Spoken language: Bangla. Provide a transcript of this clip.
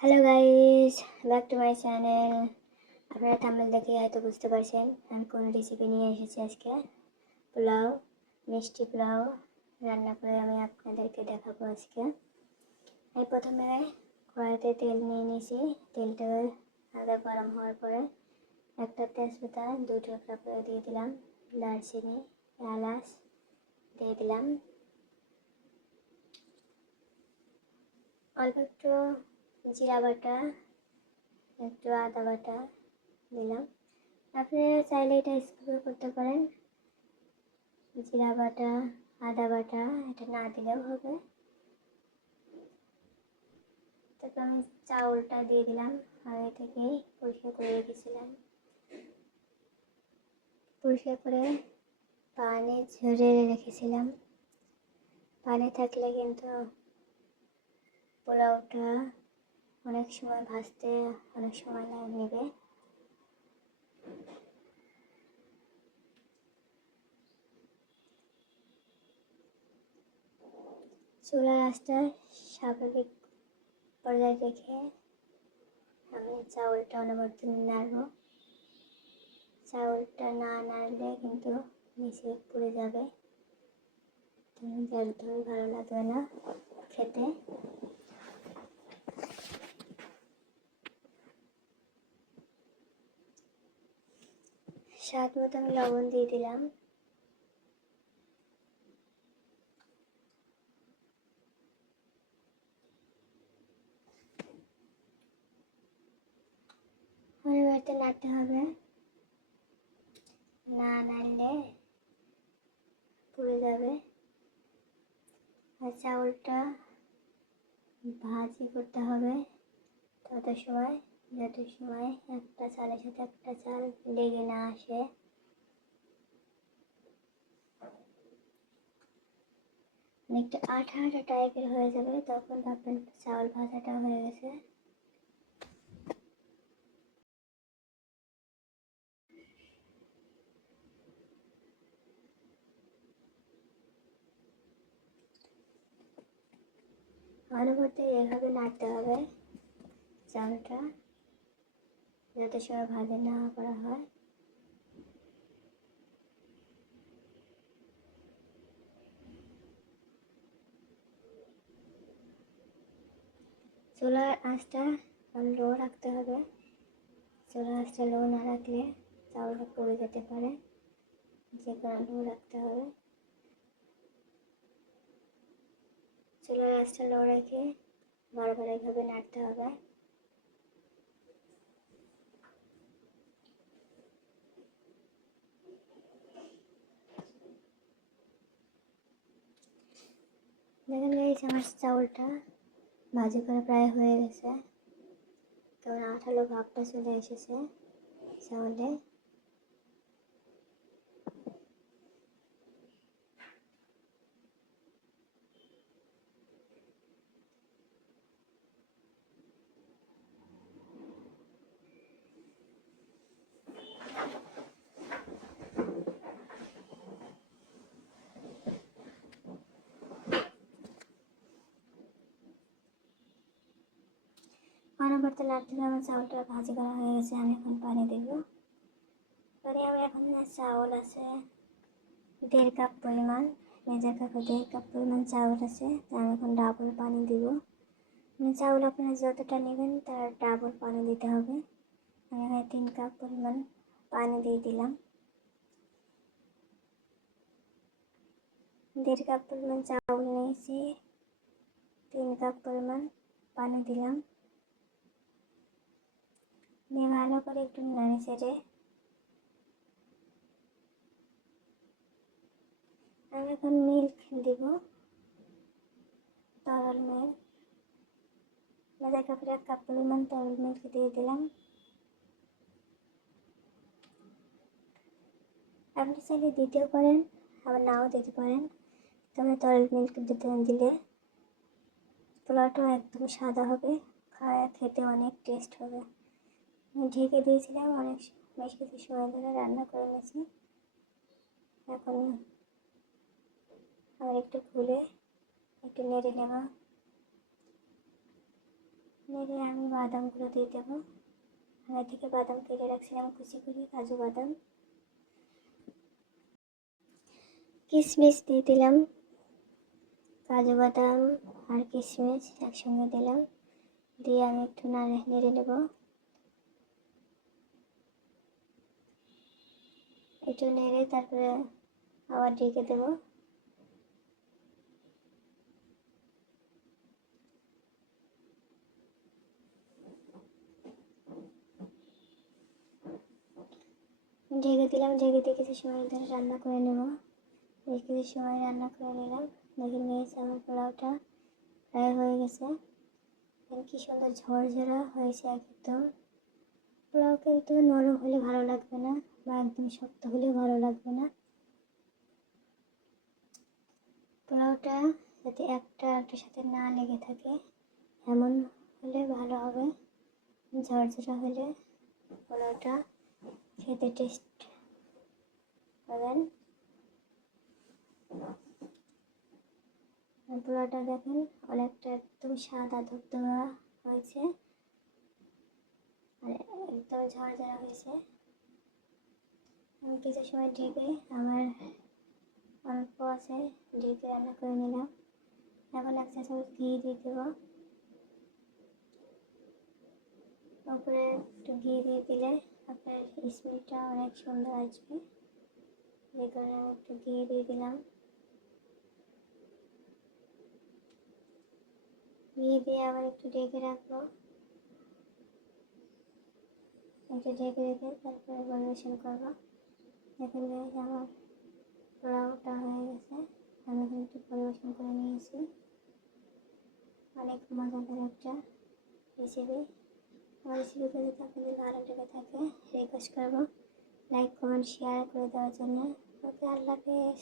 Hello guys back to my channel আপনারা থাম্বেল দেখে হয়তো বুঝতে পারছেন, আমি কোন রেসিপি নিয়ে এসেছি আজকে। পোলাও, মিষ্টি পোলাও রান্না করে আমি আপনাদেরকে দেখাবো আজকে। আমি প্রথমে কড়াইতে তেল নিয়ে নিয়েছি। তেলটা আগে গরম হওয়ার পরে একটা তেজপাতা দুই টুকরা করে দিয়ে দিলাম। দারচিনি, এলাচ দিয়ে দিলাম। অল্প একটু জিরা বাটা, একটু আদা বাটা দিলাম। আপনারা চাইলে এটা স্কিপও করতে পারেন। জিরা বাটা, আদা বাটা, এটা না দিলেও হবে। তারপর আমি চাউলটা দিয়ে দিলাম। আগে থেকেই পরিষ্কার করে রেখেছিলাম। পরিষ্কার করে পানি ঝরে রেখেছিলাম। পানি থাকলে কিন্তু পোলাওটা অনেক সময় ভাজতে, অনেক সময় নেবে। চুলার আঁচটা স্বাভাবিক পর্যায়ে রেখে আমি চাউলটা অনবরত নাড়ব। চাউলটা না নাড়লে কিন্তু নিচে পুড়ে যাবে। একদমই ভালো লাগবে না খেতে। স্বাদ মতো আমি লবণ দিয়ে দিলাম। বাড়িতে নাড়তে হবে। না নাড়লে পুড়ে যাবে। আর চাউলটা ভাজি করতে হবে তত সময়। যত সময় একটা চালের সাথে একটা চাল লেগে না আসে। অনেকটা আঠা আঠা টাইপের হয়ে যাবে, তখন ভাববেন চাউল ভাজাটা হয়ে গেছে। অনবরত এভাবে নাড়তে হবে চালটা। যাতে সময় ভাজা না করা হয়। চুলার আঁচটা লো রাখতে হবে। চুলার আঁচটা লো না রাখলে চাউলটা পড়ে যেতে পারে। যে কারণে লো রাখতে হবে। চুলার আঁচটা লো রেখে বারবার এইভাবে নাড়তে হবে। দেখেন গাইছে আমার চাউলটা, ভাজি করে প্রায় হয়ে গেছে। কেমন আঠালো ভাবটা চলে এসেছে চাউলে। অনবরত নাড়তে আমার চাউলটা ভাজি করা হয়ে গেছে, আমি এখন পানি দেব। পরে আমি এখন চাউল আছে, দেড় কাপ পরিমাণ, মেজার কাপে দেড় কাপ পরিমাণ চাউল আছে তাই আমি এখন ডাবল পানি দিব। মানে চাউল আপনারা যতটা নেবেন তার ডাবল পানি দিতে হবে। আমি এখানে তিন কাপ পরিমাণ পানি দিয়ে দিলাম। দেড় কাপ পরিমাণ চাউল নিয়েছি, তিন কাপ পরিমাণ পানি দিলাম দিয়ে ভালো করে একটু নাড়ে চেড়ে আমি এখন মিল্ক দিব, তরল মিল্ক মেজার কাপের এক কাপ পরিমাণ তরল মিল্ক দিয়ে দিলাম। আপনি চাইলে দিতেও পারেন, আবার নাও দিতে পারেন। তবে তরল মিল্ক দিতে দিলে পোলাওটা একদম সাদা হবে, খাওয়া, খেতে অনেক টেস্ট হবে। ঢেকে দিয়েছিলাম, অনেক বেশ কিছু সময় ধরে রান্না করে নিয়েছি। এখন আবার একটু খুলে একটু নেড়ে নেওয়া। নেড়ে আমি বাদামগুলো দিয়ে দেবো। আগে থেকে বাদাম কেটে রাখছিলাম, কুচি করে কাজু বাদাম। কিশমিশ দিয়ে দিলাম। কাজু বাদাম আর কিশমিশ একসঙ্গে দিলাম। দিয়ে আমি একটু নাড়ে, নেড়ে নেব। একটু নেড়ে তারপরে আবার ঢেকে দেবো। ঢেকে দিলাম, ঢেকে দিয়ে কিছু সময় ধরে রান্না করে নেব। কিছু সময় রান্না করে নিলাম। দেখে নিয়েছি আমার পোলাওটা প্রায় হয়ে গেছে। কি সুন্দর ঝরঝরা হয়েছে একদম। পোলাও কিন্তু নরম হলে ভালো লাগবে না। একদম শক্ত হলে ভালো লাগবে না। পোলাওটা যাতে একটা একটার সাথে না লেগে থাকে, এমন হলে ভালো হবে। ঝরঝরা হলে পোলাওটা খেতে টেস্ট পাবেন। পোলাওটা দেখেন অনেকটা একদম সাদা ধবধবা হয়েছে। আর একদম ঝরঝরা হয়েছে। আমি কিছু সময় ঢেকে আমার অল্প আছে, ঢেকে রান্না করে নিলাম। এখন এক চা ঘি দিয়ে দেবো। উপরে একটু ঘি দিয়ে দিলে আপনার স্মেলটা অনেক সুন্দর আসবে। যে কারণে আমি একটু ঘি দিয়ে দিলাম। ঘি দিয়ে আবার একটু ঢেকে রাখব। একটু ঢেকে রেখে তারপরে পরিবেশন করব। দেখেন guys, আমার পোলাওটা হয়ে গেছে আমি কিন্তু পরিবেশন করে নিয়েছি অনেক মজাদার একটা রেসিপি আমার রেসিপিতে যদি আপনাদের ভালো লেগে থাকে রিকোয়েস্ট করব লাইক কমেন্ট শেয়ার করে দেওয়ার জন্য ওকে আল্লাহ হাফেজ